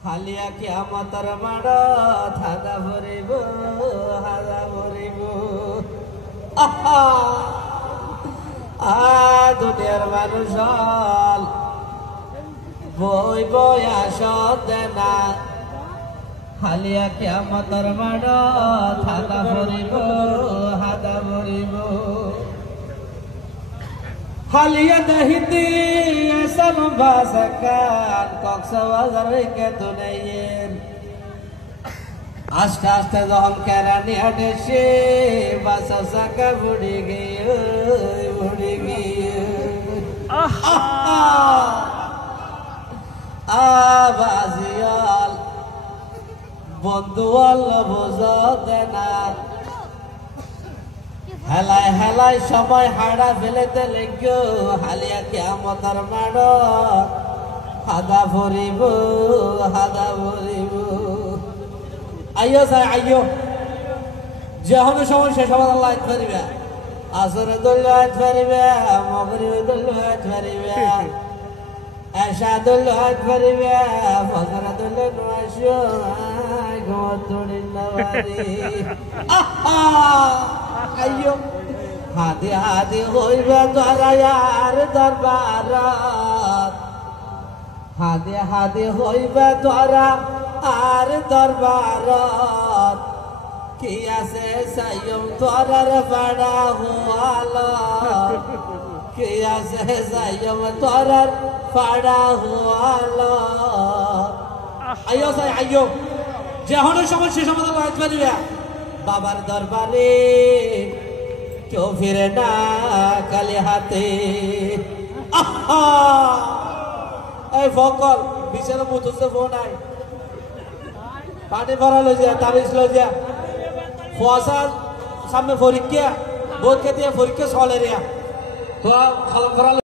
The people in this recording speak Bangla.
হালিয়া কিয়ামতর মাড হাদা ভরিব হাদা ভরিব দুনিয়ার মানুষ বই বই আসতে না হালিয়া কিয়ামতর মাড হাদা ভরিব হাদা ভরিব হালিয়া দহিতি সালাম বাসাকান কক্সবাজার কে দুনিয়ের আস্তে আস্তে যখন কেরানি হাঁটেছে বাসা সাকা বুড়ি গিয়ে বাজিয়াল বন্ধু আল্লাহ বুঝতে না হেলায় হেলায় সময় হাড়া ফেলেতে লেগে হালিয়া কিয়ামতের মাড হাদা ভরিব হাদা ভরিব আইয়ো সাই আইয়ো যখন সময় শেষ হবার আল্লাহ আইতে পারিবে আসরে দল আইতে পারিবে মগরিবে দল আইতে পারিবে এশা দল আইতে পারিবে ফজর দল নয়শো গতড়ি নবারি আইয়ো হাদি হাদি হইবে দরায়ার দরবারত হাদি হাদি হইবে দরা আর দরবারত কি আছে সাইয়ম তোরার পাড়া হুয়াল কি আছে সাইয়ম তোরার পাড়া হুয়াল আইয়ো সাই আইয়ো যখন সময় শেষ আমাদের লাইট পারিবে বাবার দরবারে কেউ ফিরে না কালে হাতে এই ফকল বিছানা মুতুছে ফোন আই পানি ভরা লই যা তাবিজ লই যা ফসাল সামনে পরীক্ষা বোধ কে দিয়ে পরীক্ষা চলে রে তো খালাম করা